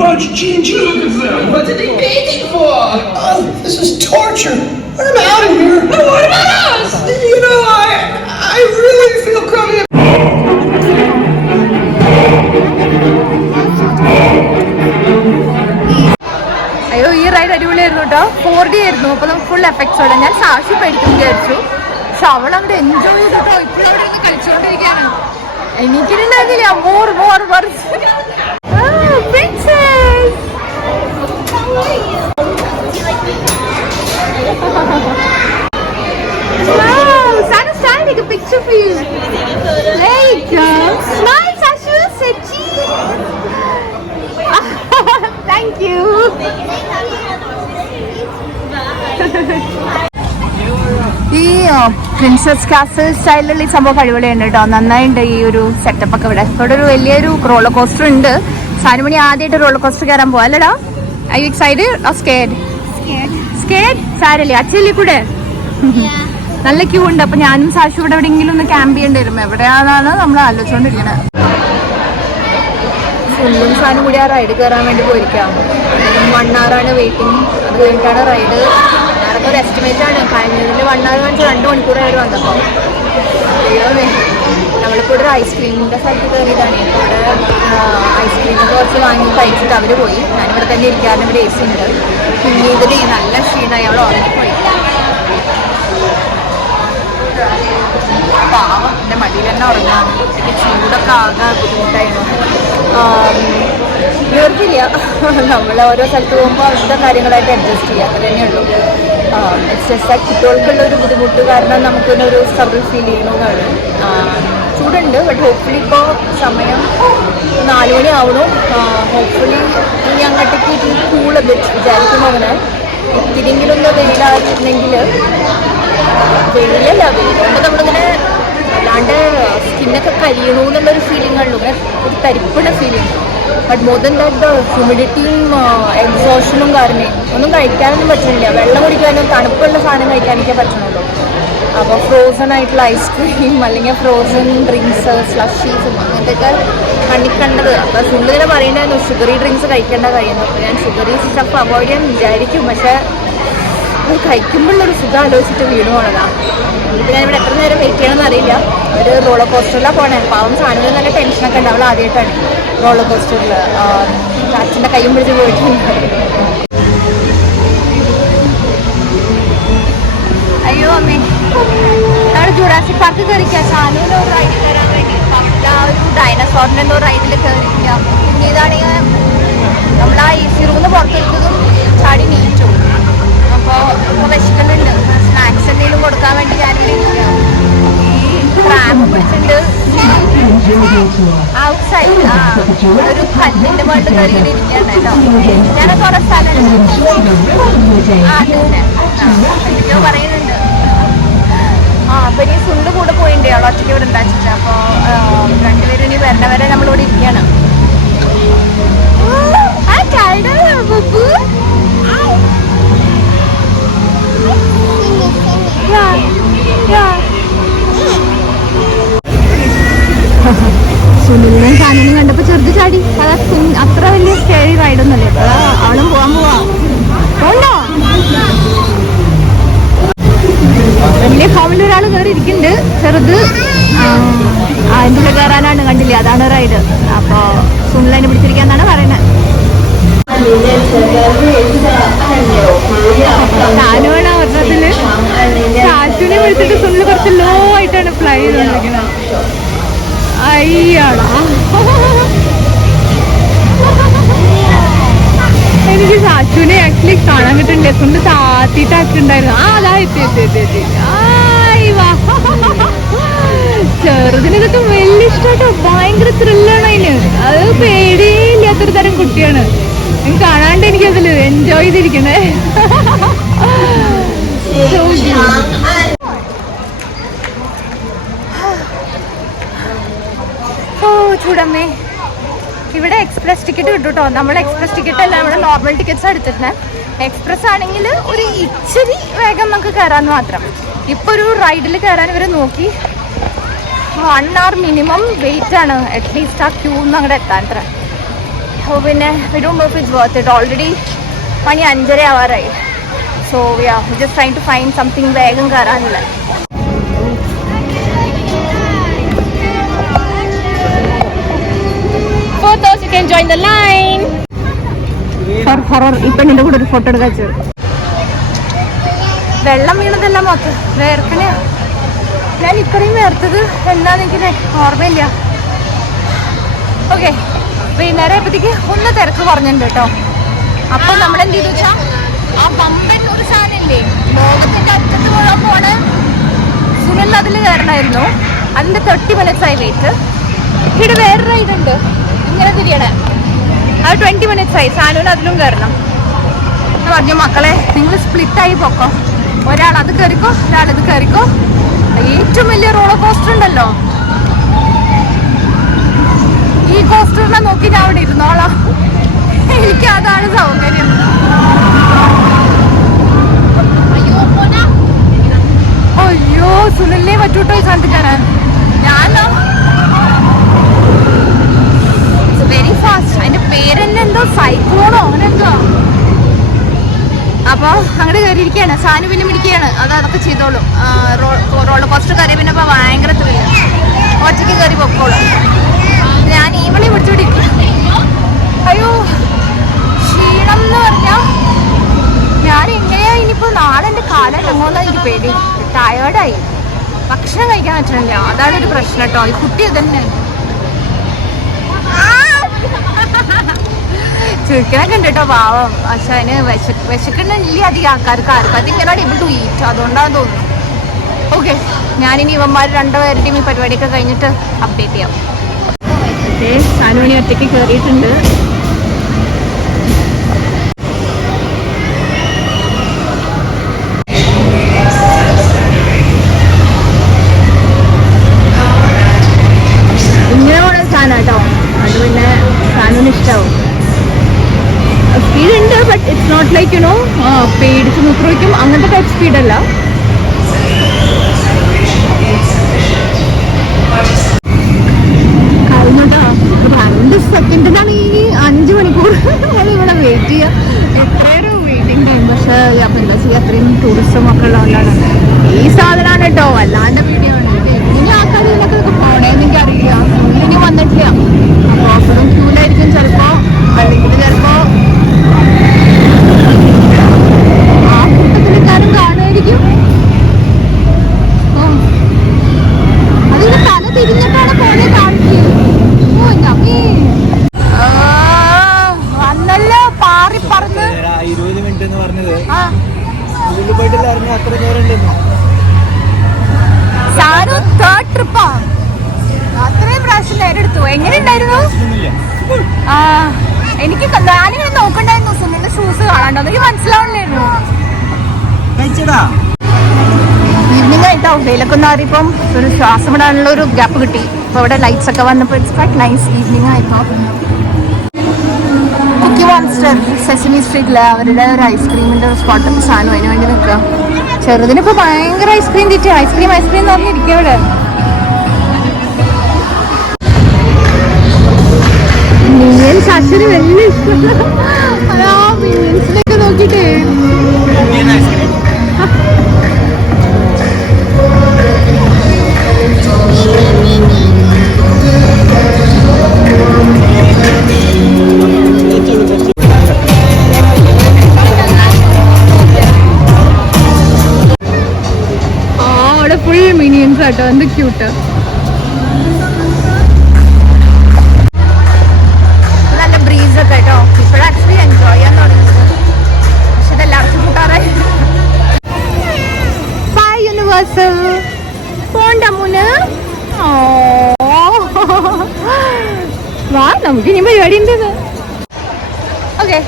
Bunch of chinchillas. What are they waiting for? Oh, this is torture. I'm out of here. No, what about us? You know, I really feel crummy. അയ്യോ ഈ റൈഡ് അടിപൊളിയായിരുന്നു കേട്ടോ. 4D ആയിരുന്നു. അപ്പോൾ നമുക്ക് ഫുൾ എഫക്ട്സോടെ. ഞാൻ സാക്ഷി പേടിക്കും വിചാരിച്ചു, പക്ഷെ അവൾ അങ്ങോട്ട് എൻജോയ് ചെയ്തിട്ടോ. ഇപ്പോഴും അവിടെ നിന്ന് കളിച്ചുകൊണ്ടിരിക്കുകയാണ്. എനിക്കിട്ടുണ്ടായിരുന്നില്ല more Princess! Wow! Sana, take a picture for you. There you go. Smile, Sashu. Say cheese. Thank you. ഈ പ്രിൻസസ് കാസിൽ സ്റ്റൈലിലുള്ള ഈ സംഭവം അടിപൊളിയുണ്ട് കേട്ടോ. നന്നായിട്ടുണ്ട് ഈ ഒരു സെറ്റപ്പ് ഒക്കെ. ഇവിടെ ഒരു വലിയൊരു റോളർ കോസ്റ്റർ ഉണ്ട്. സാനുമണി ആദ്യമായിട്ട് റോളർ കോസ്റ്റർ കയറാൻ പോവാ അല്ലടാ? I you excited or scared? Scared സാരല്ലേ അച്ഛല്ലേ കൂടെ. നല്ല ക്യൂ ഉണ്ട്. അപ്പൊ ഞാനും സാഷു ഇവിടെ എവിടെയെങ്കിലും ഒന്ന് ക്യാമ്പ് ചെയ്യേണ്ടി വരും. എവിടെയാണെന്നാണ് നമ്മൾ ആലോചിച്ചുകൊണ്ടിരിക്കുന്നത്. ഫുള്ളും സാധനം കൂടി ആ റൈഡ് കയറാൻ വേണ്ടി പോയിരിക്കാം. 1 hour വെയിറ്റിംഗ്. അത് കഴിഞ്ഞിട്ടാണ് റൈഡ്. അതൊക്കെ ഒരു എസ്റ്റിമേറ്റ് ആണ്. കഴിഞ്ഞതിൽ 1 hour കാണിച്ച് 2 മണിക്കൂറായിട്ട് വന്നപ്പോൾ. നമ്മളിപ്പോൾ ഒരു ഐസ്ക്രീമിൻ്റെ സ്ഥലത്ത് കയറിയതാണ്. ഇവിടെ ഐസ്ക്രീമൊക്കെ കുറച്ച് വാങ്ങി കഴിച്ചിട്ട് അവർ പോയി. ഞാനിവിടെ തന്നെ ഇരിക്കാറുണ്ട്. ഇവിടെ AC ഉണ്ട്. പിന്നെ ഇതിൽ നല്ല ക്ഷീണമായി അവൾ ഉറങ്ങിപ്പോയി. പാവം എൻ്റെ മടിയിൽ തന്നെ ഉറങ്ങാം. എനിക്ക് ചൂടൊക്കെ ആകെ ബുദ്ധിമുട്ടായിരുന്നു. നിവർത്തില്ല. നമ്മൾ ഓരോ സ്ഥലത്ത് പോകുമ്പോൾ അവിടുത്തെ കാര്യങ്ങളായിട്ട് അഡ്ജസ്റ്റ് ചെയ്യുക. അത് തന്നെയുള്ളൂ. ഇറ്റ്സ് ജസ്റ്റ് ദാറ്റ് കുട്ടികൾക്കുള്ള ഒരു ബുദ്ധിമുട്ട് കാരണം നമുക്കൊരു സ്ട്രഗിൾ ഫീൽ ചെയ്യുന്നതാണ്. ചൂടുണ്ട്. ബട്ട് ഹോപ്പ്ഫുള്ളി ഇപ്പോൾ സമയം 4 മണി ആവണു. ഹോപ്പ്ഫുള്ളി ഇനി അങ്ങോട്ടേക്ക് ഇറ്റ് കൂൾ ബിറ്റ് വിചാരിക്കുമ്പോൾ അങ്ങനെ ഇത്തിരിയെങ്കിലും ഒന്ന് വെയിലായിരുന്നെങ്കിൽ വെയിലല്ല വെയിലുകൊണ്ട് നമ്മളിങ്ങനെ അല്ലാണ്ട് സ്കിന്നൊക്കെ കരിയണു എന്നുള്ളൊരു ഫീലിംഗ് ഉള്ളൂ, ഒരു തരിപ്പുള്ള feeling. But more than that ഹ്യൂമിഡിറ്റിയും എക്സോഷനും കാരണം ഒന്നും കഴിക്കാനൊന്നും പറ്റില്ല. വെള്ളം കുടിക്കാനും തണുപ്പുള്ള സാധനം കഴിക്കാനൊക്കെ പറ്റണുള്ളൂ. അപ്പോൾ ഫ്രോസൺ ആയിട്ടുള്ള ഐസ്ക്രീം അല്ലെങ്കിൽ ഫ്രോസൺ ഡ്രിങ്ക്സ് സ്ലഷീസും അങ്ങനത്തെയൊക്കെ കണ്ടത്. അപ്പോൾ സുള്ളിങ്ങനെ പറയുന്നുണ്ടായിരുന്നു ഷുഗറി ഡ്രിങ്ക്സ് കഴിക്കേണ്ട കഴിയുന്നു. അപ്പോൾ ഞാൻ ഷുഗറി സ്റ്റഫ് അവോയ്ഡ് ചെയ്യാൻ വിചാരിക്കും, പക്ഷേ അത് കഴിക്കുമ്പോഴുള്ളൊരു സുഖം ആലോചിച്ചിട്ട് വീണ് പോണതാണ്. ഇപ്പം ഞാനിവിടെ എത്ര നേരം വെയിറ്റ് ചെയ്യണമെന്ന് അറിയില്ല. ഒരു റോളർ കോസ്റ്ററിലാണ് പോണേ. പാവം സാധനങ്ങൾ നല്ല ടെൻഷനൊക്കെ ഉണ്ട്. അവൾ ആദ്യമായിട്ടാണ് റോളർ കോസ്റ്ററിൽ അച്ഛൻ്റെ കൈയും പിടിച്ച് പോയിട്ടുണ്ട്. അയ്യോ അമ്മേ, അവിടെ ജുറാസിക് പാർക്ക് കയറിക്കാം. ഷാനുവിന് ഒരു റൈഡ് കയറാൻ വേണ്ടി ഒരു ഡൈനസോറിൻ്റെ എന്തോ റൈഡിൽ കയറിയില്ല. പിന്നെ ഇതാണെങ്കിൽ നമ്മൾ ആ ഈസി റൂമിൽ പുറത്തെടുത്തതും ചാടി നീച്ചു. അപ്പോൾ ഇപ്പോൾ വിശക്കുന്നുണ്ട്. സ്നാക്സ് എന്തെങ്കിലും കൊടുക്കാൻ വേണ്ടി ഞാനിവിടെ ഇരിക്കാം. ഈ ട്രാമ്പ് പിടിച്ചിട്ടുണ്ട് ഔട്ട് സൈഡ്. ഒരു കല്ലിൻ്റെ മുകളിൽ കയറിയിട്ട് ഇരിക്കുകയാണ് കേട്ടോ. ഞാൻ കുറേ സ്ഥലമുണ്ട്. അതന്നെ എന്തൊക്കെയോ പറയുന്നുണ്ട്. അപ്പോൾ ഇനി സുണ്ട് കൂടെ പോയിട്ടുണ്ട്. അവൾ ഒറ്റയ്ക്ക് ഇവിടെ ഉണ്ടാച്ചിട്ട്. അപ്പോൾ രണ്ടുപേരും ഇനി വരണവരെ നമ്മളിവിടെ ഇരിക്കുകയാണ്. സുനിലിനെയും സാനിനെയും കണ്ടപ്പോൾ ചെറുത് ചാടി. അത് അത്ര വലിയ സ്കേറി റൈഡൊന്നുമല്ലേ. അവളും പോവാൻ പോണ്ടോ? വലിയ ഫോമിൽ ഒരാൾ കയറി ഇരിക്കുന്നുണ്ട്. ചെറുത് അതിൻ്റെ ഉള്ളിൽ കയറാനാണ്, കണ്ടില്ലേ, അതാണ് റൈഡ്. അപ്പോൾ സുനിലിനെ പിടിച്ചിരിക്കാന്നാണ് പറയുന്നത്. സാനുവാണ് അവസരത്തില് സാറ്റുവിനെ വിളിച്ചിട്ട് സുനിൽ കുറച്ച് ലോ ആയിട്ടാണ് ഫ്ലൈ ചെയ്തോണ്ടിരിക്കുന്നത്. അയ്യാടാ, എനിക്ക് സാറ്റുവിനെ ആക്ച്വലി കാണാൻ കിട്ടുന്നുണ്ട്. സുനിൽ താത്തിട്ടാക്കുണ്ടായിരുന്നു. അതാ എത്തി. ചെറുതിനൊക്കെ വലിയ ഇഷ്ടമായിട്ടോ. ഭയങ്കര ത്രില്ലാണ് അതിന്. അത് പേടിയില്ലാത്തൊരു തരം കുട്ടിയാണ്. കാണാണ്ട് എനിക്കതിൽ എൻജോയ് ചെയ്തിരിക്കണേ. ഓ ചൂടമ്മേ. ഇവിടെ എക്സ്പ്രസ് ടിക്കറ്റ് കിട്ടും കേട്ടോ. നമ്മൾ എക്സ്പ്രസ് ടിക്കറ്റ് അല്ല, നമ്മുടെ നോർമൽ ടിക്കറ്റ്സ് എടുത്തിരുന്നത്. എക്സ്പ്രസ് ആണെങ്കിൽ ഒരു ഇച്ചിരി വേഗം നമുക്ക് കയറാമെന്ന് മാത്രം. ഇപ്പോൾ ഒരു റൈഡിൽ കയറാൻ ഇവർ നോക്കി 1 hour മിനിമം വെയിറ്റ് ആണ് അറ്റ്ലീസ്റ്റ് ആ ക്യൂ ഒന്നും അങ്ങോട്ട് എത്താൻ അത്ര. അപ്പോൾ പിന്നെ we don't know if it's worth it. Already മണി 5:30 ആവാറായി. So we are just trying to find something വേഗം കയറാനുള്ള. Photos, you can join the line. Horror. ഈ പെണ്ണിൻ്റെ കൂടെ ഒരു ഫോട്ടോ എടുക്കാൻ വെച്ചു. വെള്ളം വീണതെല്ലാം മൊത്തം വേർക്കണേ. ഞാൻ ഇത്രയും വേർത്തത് എന്താന്ന് എനിക്ക് ഓർമ്മയില്ല. ഓക്കെ, വൈകുന്നേരം ആയപ്പോഴത്തേക്ക് ഒന്ന് തിരക്ക് കുറഞ്ഞിട്ടുണ്ട് കേട്ടോ. അപ്പം നമ്മളെന്ത് ചെയ്തു വെച്ചാൽ ആ പമ്പൻ ഒരു സാധനമില്ലേ ലോകത്തിൻ്റെ അറ്റത്ത് മുഴുവൻ പോണ് സുനിൽ അതിൽ കയറണമായിരുന്നു. അതിൻ്റെ 30 minutes ആയി വെയിറ്റ്. ഇവിടെ വേറെ റൈഡ് ഉണ്ട് ഇങ്ങനെ തിരിയണേ. അത് 20 minutes ആയി. സാനുവിന് അതിലും കയറണം. ഞാൻ പറഞ്ഞു മക്കളെ നിങ്ങൾ സ്പ്ലിറ്റായി പോക്കോ. ഒരാൾ അത് കയറിക്കോ, ഒരാളിത് കയറിക്കോ. ഏറ്റവും വലിയ റോളർ കോസ്റ്റർ ഉണ്ടല്ലോ, ഈ കോസ്റ്ററിനെ നോക്കി ഞാൻ അവിടെ ഇരുന്നോളാം. എനിക്ക് അതാണ് സൗകര്യം. അയ്യോ സുനിലിനെ പറ്റൂട്ടോ ഈ സാധനത്തിൽ കയറാൻ. ഞാനോ വെരി ഫാസ്റ്റ്. അതിന്റെ പേരെന്നെ എന്തോ സൈക്ലോണോ അങ്ങനെ എന്തോ. അപ്പോൾ അങ്ങോട്ട് കയറിയിരിക്കുകയാണ്. സാനു പിന്നെ പിടിക്കുകയാണ്. അതൊക്കെ ചെയ്തോളും. റോളർ കോസ്റ്റർ കയറി പിന്നെ ഇപ്പോൾ ഭയങ്കര ത്രില്ല. ഒറ്റയ്ക്ക് കയറി പൊക്കോളും. ഞാൻ ഈവളി പിടിച്ചുകൊണ്ടിരിക്കും. അയ്യോ ക്ഷീണം എന്ന് പറഞ്ഞാൽ ഞാൻ എങ്ങനെയാ ഇനിയിപ്പോൾ നാളെ എൻ്റെ കാലം ഇറങ്ങുമെന്നാണ് എനിക്ക് പേടി. ടയേർഡായി. ഭക്ഷണം കഴിക്കാൻ പറ്റണില്ല. അതാണ് ഒരു പ്രശ്നം കേട്ടോ. ഈ കുട്ടി അതന്നെ ചിരിക്കണൊക്കെ ഉണ്ട് കേട്ടോ പാവം. പക്ഷെ അതിന് വിശക്കണില്ല അധികം ആൾക്കാർക്ക്. അതിങ്ങനെയാണ് ഇബിൾ ടു ഈറ്റ്. അതുകൊണ്ടാണ് തോന്നുന്നു. ഓക്കെ, ഞാനിനി ഇവന്മാർ രണ്ടുപേരുടെയും ഈ പരിപാടിയൊക്കെ കഴിഞ്ഞിട്ട് അപ്ഡേറ്റ് ചെയ്യാം. ഓക്കെ, 4 മണി ഒറ്റയ്ക്ക് കയറിയിട്ടുണ്ട്. വെയിലൊക്കെ ഒന്ന് മാറിയപ്പം ഒരു ശ്വാസം ഇടാനുള്ള ഒരു ഗ്യാപ്പ് കിട്ടി. അപ്പോൾ ഇവിടെ ലൈറ്റ്സ് ഒക്കെ വന്നപ്പോൾ ഇറ്റ്സ് ക്വൈറ്റ് നൈസ് ഈവനിങ് ആയപ്പോൾ. കുക്കി മോൺസ്റ്റർ സെസമി സ്ട്രീറ്റിലെ അവരുടെ ഒരു ഐസ്ക്രീമിൻ്റെ ഒരു സ്പോട്ടൊക്കെ സാധനം അതിന് വേണ്ടി നിൽക്കുക. ചെറുതിനിപ്പോൾ ഭയങ്കര ഐസ്ക്രീം തീറ്റ. ഐസ്ക്രീം എന്ന് പറഞ്ഞിരിക്കുക ഇവിടെ. മിനിയൻസ് അച്ഛന് വലിയ ഇഷ്ടം. അതാ മിനിയൻസിനൊക്കെ നോക്കിയിട്ടേ. അവിടെ ഫുൾ മിനിയൻസ് ആട്ടോ. എന്ത് ക്യൂട്ട്. നല്ല ബ്രീസ് ഒക്കെ കേട്ടോ. ഇപ്പോഴും ആക്ച്വലി എൻജോയ് ചെയ്യാൻ തുടങ്ങിയത്. പക്ഷെ ഇതെല്ലാവർക്കും കൂട്ടാറായി. By universal. പോണ്ട മുന്. വാ, നമുക്ക് ഇനി പരിപാടി ഉണ്ടെന്ന്. ഓക്കെ,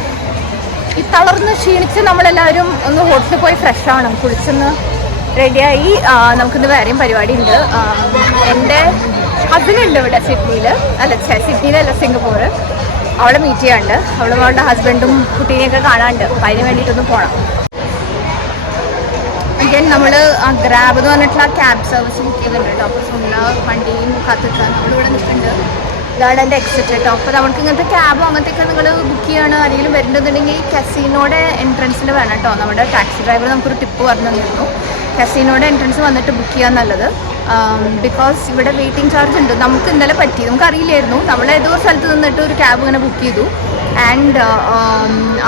ഈ തളർന്ന് ക്ഷീണിച്ച് നമ്മളെല്ലാവരും ഒന്ന് ഹോട്ടലിൽ പോയി ഫ്രഷ് ആവണം. കുളിച്ചൊന്ന് റെഡിയായി. നമുക്കിന്ന് വേറെയും പരിപാടി ഉണ്ട്. എൻ്റെ കസിനുണ്ട് ഇവിടെ സിഡ്നിയിൽ. സിഡ്നിയിലല്ല, സിംഗപ്പൂർ. അവളെ മീറ്റ് ചെയ്യാണ്ട്. അവളുടെ ഹസ്ബൻഡും കുട്ടീനെയൊക്കെ കാണാണ്ട്. അപ്പം അതിന് വേണ്ടിയിട്ടൊന്ന് പോകണം. again നമ്മൾ ഗ്രാബ് എന്ന് പറഞ്ഞിട്ടുള്ള ക്യാബ് സർവീസ് ബുക്ക് ചെയ്തിട്ടുണ്ട് കേട്ടോ. അപ്പോൾ സുന്ന വണ്ടിയും കാത്തിക്കാൻ നമ്മളിവിടെ നിൽക്കുന്നുണ്ട്. ഇതാണ് എൻ്റെ എക്സിറ്റ് കേട്ടോ. അപ്പോൾ നമുക്ക് ഇങ്ങനത്തെ ക്യാബോ അങ്ങനത്തെയൊക്കെ നിങ്ങൾ ബുക്ക് ചെയ്യുകയാണ് ആരെങ്കിലും വരേണ്ടതുണ്ടെങ്കിൽ കസീനോടെ എൻട്രൻസിൽ വേണം കേട്ടോ. നമ്മുടെ ടാക്സി ഡ്രൈവർ നമുക്കൊരു ടിപ്പ് പറഞ്ഞു തന്നിരുന്നു. കസീനോടെ എൻട്രൻസ് വന്നിട്ട് ബുക്ക് ചെയ്യാൻ നല്ലത്. ബിക്കോസ് ഇവിടെ വെയിറ്റിംഗ് ചാർജ് ഉണ്ട്. നമുക്ക് ഇന്നലെ പറ്റി, നമുക്കറിയില്ലായിരുന്നു. നമ്മൾ ഏതോ സ്ഥലത്ത് നിന്നിട്ട് ഒരു ക്യാബ് ഇങ്ങനെ ബുക്ക് ചെയ്തു. ആൻഡ്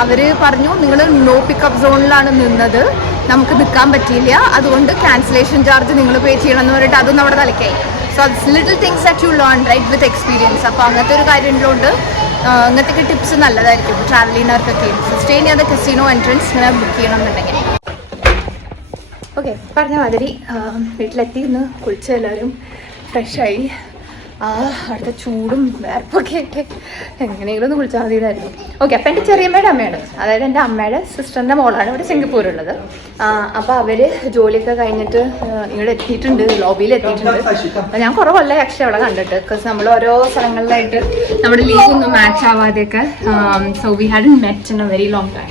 അവർ പറഞ്ഞു നിങ്ങൾ നോ പിക്കപ്പ് സോണിലാണ് നിന്നത്, നമുക്ക് നിൽക്കാൻ പറ്റിയില്ല, അതുകൊണ്ട് ക്യാൻസലേഷൻ ചാർജ് നിങ്ങൾ പേ ചെയ്യണം എന്ന് പറഞ്ഞിട്ട് അതും നമ്മുടെ തലക്കായി. So it's little things that you learn right with experience. അപ്പോൾ അങ്ങനത്തെ ഒരു കാര്യം ഉള്ളതുകൊണ്ട് അങ്ങനത്തെ ടിപ്സ് നല്ലതായിരിക്കും ട്രാവൽ ചെയ്യുന്നവർക്കൊക്കെ. സ്റ്റേ ചെയ്യാതെ കസിനോ എൻട്രൻസ് ഇങ്ങനെ ബുക്ക് ചെയ്യണം എന്നുണ്ടെങ്കിൽ. ഓക്കെ, പറഞ്ഞ മാതിരി വീട്ടിലെത്തി ഇന്ന് കുളിച്ച് എല്ലാവരും ഫ്രഷായി. അടുത്ത ചൂടും വേർപ്പൊക്കെ ആയിട്ട് എങ്ങനെയെങ്കിലും ഒന്ന് കുളിച്ചാൽ മതിയായിരുന്നു. ഓക്കെ, അപ്പം എൻ്റെ ചെറിയമ്മയുടെ അമ്മയാണ്, അതായത് എൻ്റെ അമ്മയുടെ സിസ്റ്ററിൻ്റെ മോളാണ് ഇവിടെ സിംഗപ്പൂരുള്ളത്. അപ്പോൾ അവർ ജോലിയൊക്കെ കഴിഞ്ഞിട്ട് ഇവിടെ എത്തിയിട്ടുണ്ട്, ലോബിയിൽ എത്തിയിട്ടുണ്ട്. അപ്പോൾ ഞാൻ കുറേ കൊല്ലം പക്ഷേ അവിടെ കണ്ടിട്ട്, ബിക്കോസ് നമ്മൾ ഓരോ സ്ഥലങ്ങളിലായിട്ട് നമ്മുടെ ലീവൊന്നും മാച്ച് ആവാതെയൊക്കെ. So we had met in a very long time.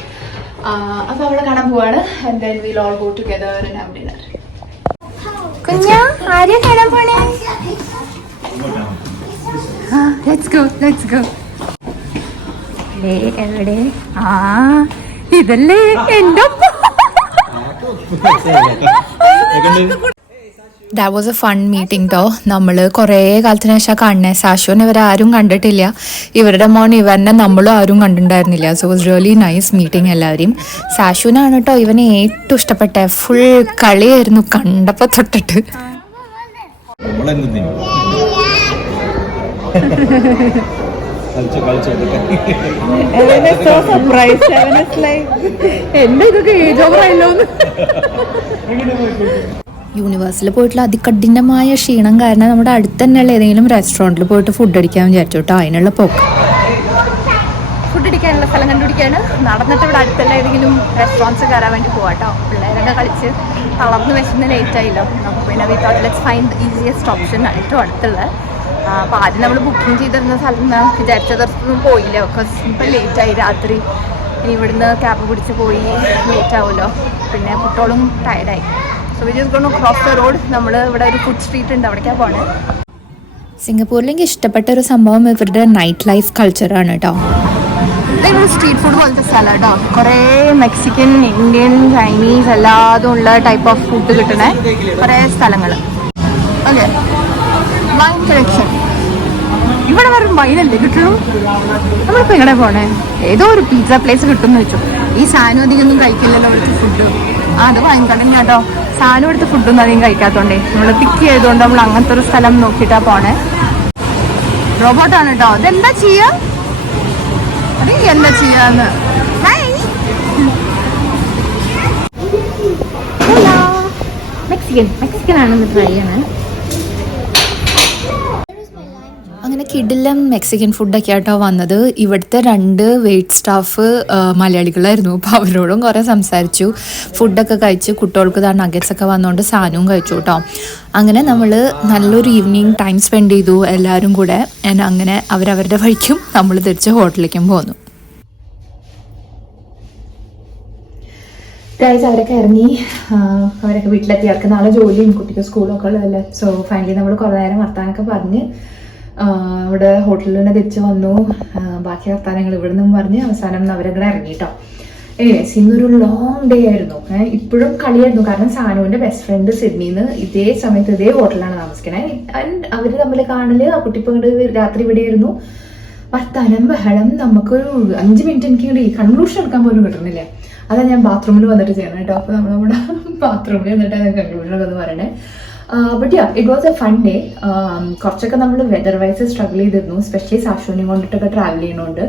അപ്പോൾ അവളെ കാണാൻ പോവാണ്. And then will all go together and have dinner. കുഞ്ഞാ, ആരെയാ കാണാൻ പോണേ? Let's go. എവിടെ? ഇതല്ലേ എൻ്റെ. That was a fun meeting കേട്ടോ. നമ്മൾ കുറേ കാലത്തിന് ശേഷം കാണുന്നത്. സാഷുവിനെ ഇവരാരും കണ്ടിട്ടില്ല, ഇവരുടെ മോൻ ഇവനെ നമ്മളും ആരും കണ്ടിട്ടുണ്ടായിരുന്നില്ല. So was really nice meeting എല്ലാവരെയും. സാഷുവിനാണ് കേട്ടോ ഇവനെ ഏറ്റവും ഇഷ്ടപ്പെട്ട. ഫുൾ കളിയായിരുന്നു കണ്ടപ്പോൾ തൊട്ടിട്ട്. യൂണിവേഴ്സിൽ പോയിട്ടുള്ള അതികഠിനമായ ക്ഷീണം കാരണം നമ്മുടെ അടുത്ത് തന്നെയുള്ള ഏതെങ്കിലും റെസ്റ്റോറൻറ്റിൽ പോയിട്ട് ഫുഡ് അടിക്കാൻ വിചാരിച്ചു കേട്ടോ. അതിനുള്ള പോക്ക്. ഫുഡ് അടിക്കാനുള്ള സ്ഥലം കണ്ടുപിടിക്കാണ്. നടന്നിട്ട് ഇവിടെ അടുത്തുള്ള ഏതെങ്കിലും റെസ്റ്റോറൻറ്റ്സ് കയറാൻ വേണ്ടി പോകാം കേട്ടോ. പിള്ളേരൊക്കെ കളിച്ച് തളർന്ന് വിശന്ന് ലേറ്റ് ആയില്ലോ. നമുക്ക് പിന്നെ we thought let's find easiest option ഏറ്റവും അടുത്തുള്ള. അപ്പോൾ ആദ്യം നമ്മൾ ബുക്കിംഗ് ചെയ്തിരുന്ന സ്ഥലം വിചാരിച്ചതൊന്നും പോയില്ല, ബിക്കോസ് ഇപ്പം ലേറ്റായി രാത്രി. ഇനി ഇവിടുന്ന് ക്യാബ് പിടിച്ച് പോയി ലേറ്റ് ആവുമല്ലോ, പിന്നെ കുട്ടികളും ടയർഡായി. So we just gonna cross the road. നമ്മൾ ഇവിടെ ഒരു ഫുഡ് സ്ട്രീറ്റ് ഉണ്ട്, അവിടേക്കാണ് പോണേ. സിംഗപ്പൂരിലേക്ക് ഇഷ്ടപ്പെട്ട ഒരു സംഭവം ഇവരുടെ നൈറ്റ് ലൈഫ് കൾച്ചറാണ് കേട്ടോ. ഇതൊരു സ്ട്രീറ്റ് ഫുഡ് പോലത്തെ സ്ഥലം കേട്ടോ. കുറേ മെക്സിക്കൻ, ഇന്ത്യൻ, ചൈനീസ് എല്ലാതും ഉള്ള ടൈപ്പ് ഓഫ് ഫുഡ് കിട്ടണേ കുറേ സ്ഥലങ്ങൾ. Okay, wine collection. ഇവിടെ വെറും വൈനല്ലേ കിട്ടുള്ളൂ. നമ്മളിപ്പോൾ എങ്ങനെ പോണേ? ഏതോ ഒരു പിസ്സ പ്ലേസ് കിട്ടുമെന്ന് വെച്ചു. ഈ സാധനം അധികം ഒന്നും കഴിക്കില്ലല്ലോ അവിടുത്തെ ഫുഡ്. അത് വാങ്ങിക്കടം കേട്ടോ. സാധനം എടുത്ത് ഫുഡൊന്നും അധികം കഴിക്കാത്തതുകൊണ്ടേ നമ്മൾ പിക്ക് ചെയ്തുകൊണ്ട് നമ്മൾ അങ്ങനത്തെ ഒരു സ്ഥലം നോക്കിയിട്ടാണ് പോണേ. റോബോട്ടാണ് കേട്ടോ. അതെന്താ ചെയ്യാ? അറിയില്ല എന്താ ചെയ്യാന്ന്. മെക്സിക്കൻ ആണെന്ന് ട്രൈ ചെയ്യണേ. അങ്ങനെ അങ്ങനെ കിടിലം മെക്സിക്കൻ ഫുഡൊക്കെ ആയിട്ടോ വന്നത്. ഇവിടുത്തെ 2 വെയിറ്റ് സ്റ്റാഫ് മലയാളികളായിരുന്നു. അപ്പോൾ അവരോടും കുറേ സംസാരിച്ചു. ഫുഡൊക്കെ കഴിച്ച് കുട്ടികൾക്ക് നഗറ്റ്സ് ഒക്കെ വന്നുകൊണ്ട് സാധനവും കഴിച്ചു കേട്ടോ. അങ്ങനെ നമ്മൾ നല്ലൊരു ഈവനിങ് ടൈം സ്പെൻഡ് ചെയ്തു എല്ലാവരും കൂടെ. അങ്ങനെ അവരവരുടെ വഴിക്കും നമ്മൾ തിരിച്ച് ഹോട്ടലിലേക്കും പോന്നു. ഗൈസ് അവരൊക്കെ ഇറങ്ങി, അവരൊക്കെ വീട്ടിലെത്തി. അവർക്ക് നാളെ ജോലിയും കുട്ടിക്ക് സ്കൂളും ഒക്കെ ഉള്ളതല്ലേ. സോ ഫൈനലി നമ്മൾ കുറേ നേരം വർത്താനൊക്കെ പറഞ്ഞ് ഇവിടെ ഹോട്ടലിൽ തന്നെ തിരിച്ച് വന്നു. ബാക്കി വർത്താനങ്ങൾ ഇവിടെ നിന്നും പറഞ്ഞ് അവസാനം അവരങ്ങനെ ഇറങ്ങി കേട്ടോ. ഇന്നൊരു ലോങ് ഡേ ആയിരുന്നു. ഇപ്പോഴും കളിയായിരുന്നു. കാരണം സാനുവിൻ്റെ ബെസ്റ്റ് ഫ്രണ്ട് സിഡ്നിന്ന് ഇതേ സമയത്ത് ഇതേ ഹോട്ടലിലാണ് താമസിക്കുന്നത്. ആൻഡ് അവർ തമ്മിൽ കാണല്, ആ കുട്ടിപ്പം രാത്രി ഇവിടെയായിരുന്നു. വർത്താനം ബഹളം. നമുക്കൊരു 5 മിനിറ്റ് എനിക്ക് കൺക്ലൂഷൻ എടുക്കാൻ പോലും കിട്ടുന്നില്ലേ. അതാ ഞാൻ ബാത്റൂമിൽ വന്നിട്ട് ചെയ്യണം കേട്ടോ. അപ്പോൾ നമ്മൾ നമ്മുടെ ബാത്റൂമിൽ വന്നിട്ട് കൺക്ലൂഷനൊക്കെ ഒന്ന് പറയണേ. But yeah it was a fun day. കുറച്ചൊക്കെ നമ്മൾ വെതർ വൈസ് സ്ട്രഗിൾ ചെയ്തിരുന്നു, എസ്പെഷ്യലി സാഷുവിനെ കൊണ്ടിട്ടൊക്കെ ട്രാവൽ ചെയ്യുന്നതുകൊണ്ട്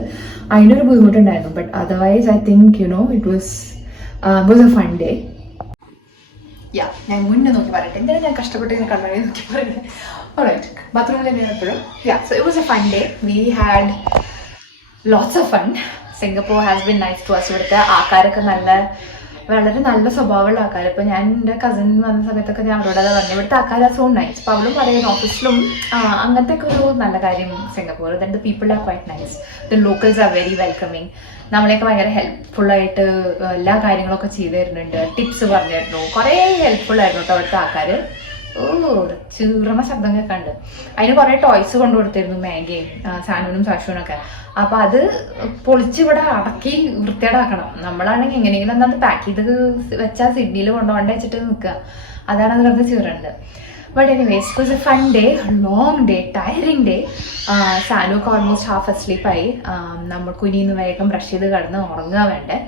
അതിൻ്റെ ഒരു ബുദ്ധിമുട്ടുണ്ടായിരുന്നു. But otherwise I think it was a fun day. Yeah ഞാൻ മുന്നേ നോക്കി പറയട്ടെ, എന്താണ് ഞാൻ കഷ്ടപ്പെട്ട് ഇങ്ങനെ കണ്ണാടി നോക്കി പറയട്ടെ. ഓൾറൈറ്റ്, ബാത്റൂമിൽ തന്നെയാണ് എപ്പോഴും. Yeah so it was a fun day. We had lots of fun. Singapore has been nice to us. ഇവിടുത്തെ ആൾക്കാരൊക്കെ വളരെ നല്ല സ്വഭാവമുള്ള ആൾക്കാർ. ഇപ്പോൾ ഞാൻ എൻ്റെ കസിൻ വന്ന സമയത്തൊക്കെ ഞാൻ അവരോട് പറഞ്ഞു, ഇവിടുത്തെ ആൾക്കാർ സോ നൈസ്. അപ്പോൾ അവളും പറയുന്നു ഓഫീസിലും അങ്ങനത്തെ ഒക്കെ ഒരു നല്ല കാര്യം Singapore. Then the people are quite nice. The locals are very welcoming. നമ്മളെയൊക്കെ ഭയങ്കര ഹെൽപ്ഫുള്ളായിട്ട് എല്ലാ കാര്യങ്ങളൊക്കെ ചെയ്തു തരുന്നുണ്ട്. ടിപ്സ് പറഞ്ഞു തരുന്നു. കുറേ ഹെൽപ്ഫുള്ളായിരുന്നു കേട്ടോ അവിടുത്തെ ആൾക്കാർ. ചീറണ ശബ്ദം കേൾക്കാണ്ട്. അതിന് കുറേ ടോയ്സ് കൊണ്ടു കൊടുത്തിരുന്നു, മാഗിയും സാനുവിനും സാഷുവിനൊക്കെ. അപ്പം അത് പൊളിച്ച് ഇവിടെ അടക്കി വൃത്തിയേടാക്കണം. നമ്മളാണെങ്കിൽ എങ്ങനെയെങ്കിലും എന്നാൽ അത് പാക്ക് ചെയ്ത് വെച്ചാൽ സിഡ്നിയിൽ കൊണ്ടുപോകേണ്ട വെച്ചിട്ട് നിൽക്കുക. അതാണ് അത് കിടന്ന് ചീറുണ്ട്. But anyways it was a fun day, long day, tiring day. സാനുക്ക് ഓൾമോസ്റ്റ് ഹാഫ് അസ്ലീപ്പായി. നമ്മൾക്ക് ഇനിയൊന്ന് വേഗം ബ്രഷ് ചെയ്ത് കിടന്ന് ഉറങ്ങുക വേണ്ടേ.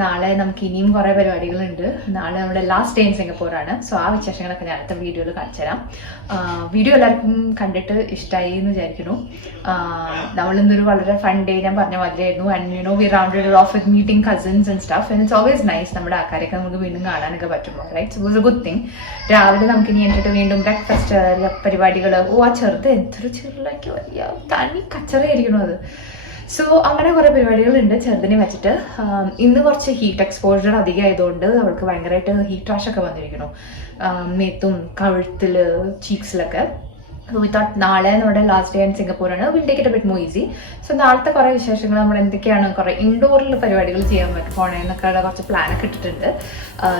നാളെ നമുക്ക് ഇനിയും കുറേ പരിപാടികളുണ്ട്. നാളെ നമ്മുടെ ലാസ്റ്റ് ഡേ ഇൻ സിംഗപ്പൂറാണ്. സോ ആ വിശേഷങ്ങളൊക്കെ ഞാൻ അടുത്ത വീഡിയോയിൽ കാണിച്ചു തരാം. വീഡിയോ എല്ലാവർക്കും കണ്ടിട്ട് ഇഷ്ടമായി എന്ന് വിചാരിക്കുന്നു. നമ്മളിന്നൊരു വളരെ ഫൺ ഡേ ഞാൻ പറഞ്ഞ മാതിരിയായിരുന്നു. And we rounded off with meeting cousins and stuff. And it's always nice നമ്മുടെ ആൾക്കാരൊക്കെ നമുക്ക് വീണ്ടും കാണാനൊക്കെ പറ്റുമ്പോൾ. Right, so it's a good thing. രാവിലെ നമുക്ക് ഇനി എന്നിട്ട് വീണ്ടും ബ്രേക്ക്ഫാസ്റ്റ് പരിപാടികൾ. ആ ചെറുത് എന്തൊരു ചെറുതാക്കി വലിയ തനി കച്ചറയായിരിക്കണോ അത്. സോ അങ്ങനെ കുറേ പരിപാടികളുണ്ട് ചെറുതിനെ വെച്ചിട്ട്. ഇന്ന് കുറച്ച് ഹീറ്റ് എക്സ്പോഷർ അധികമായതുകൊണ്ട് അവൾക്ക് ഭയങ്കരമായിട്ട് ഹീറ്റ് റാഷൊക്കെ വന്നിരിക്കുന്നു, മേത്തും കഴുത്തിൽ ചീക്സിലൊക്കെ. സോ വി തോട്ട് നാളെ നമ്മുടെ ലാസ്റ്റ് ഡേ ഇൻ സിംഗപ്പൂറാണ്. Will take it a bit more easy. So നാളത്തെ കുറേ വിശേഷങ്ങൾ നമ്മൾ എന്തൊക്കെയാണ് കുറേ ഇൻഡോറിൽ പരിപാടികൾ ചെയ്യാൻ പറ്റും പോണേന്നൊക്കെ കുറച്ച് പ്ലാനൊക്കെ ഇട്ടിട്ടുണ്ട്.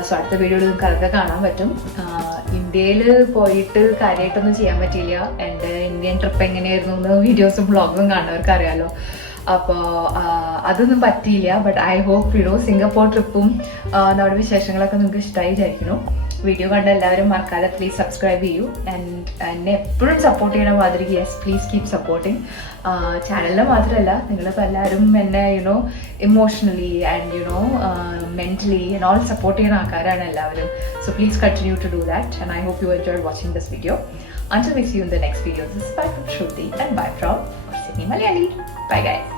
സോ അടുത്ത വീഡിയോയിൽ നിങ്ങൾക്ക് അതൊക്കെ കാണാൻ പറ്റും. ഇന്ത്യയിൽ പോയിട്ട് കാര്യമായിട്ടൊന്നും ചെയ്യാൻ പറ്റിയില്ല. എൻ്റെ ഇന്ത്യൻ ട്രിപ്പ് എങ്ങനെയായിരുന്നു എന്ന് വീഡിയോസും വ്ളോഗും കാണുന്നവർക്ക് അറിയാമല്ലോ. അപ്പോൾ അതൊന്നും പറ്റിയില്ല. ബട്ട് ഐ ഹോപ്പ് സിംഗപ്പൂർ ട്രിപ്പും നമ്മുടെ വിശേഷങ്ങളൊക്കെ നിങ്ങൾക്ക് ഇഷ്ടമായി വിചാരിക്കുന്നു. വീഡിയോ കണ്ട എല്ലാവരും മറക്കാതെ പ്ലീസ് സബ്സ്ക്രൈബ് ചെയ്യൂ. ആൻഡ് എന്നെ എപ്പോഴും സപ്പോർട്ട് ചെയ്യണ മാതിരി യെസ് പ്ലീസ് കീപ് സപ്പോർട്ടിങ്. ചാനലിൽ മാത്രമല്ല, നിങ്ങളിപ്പോൾ എല്ലാവരും എന്നെ emotionally and mentally and all support ചെയ്യുന്ന ആൾക്കാരാണ് എല്ലാവരും. So please continue to do that. And I hope you enjoy watching this video. Until we see you in the next video, this is bye from Shruti and bye from Sydney Malayali. Bye guys.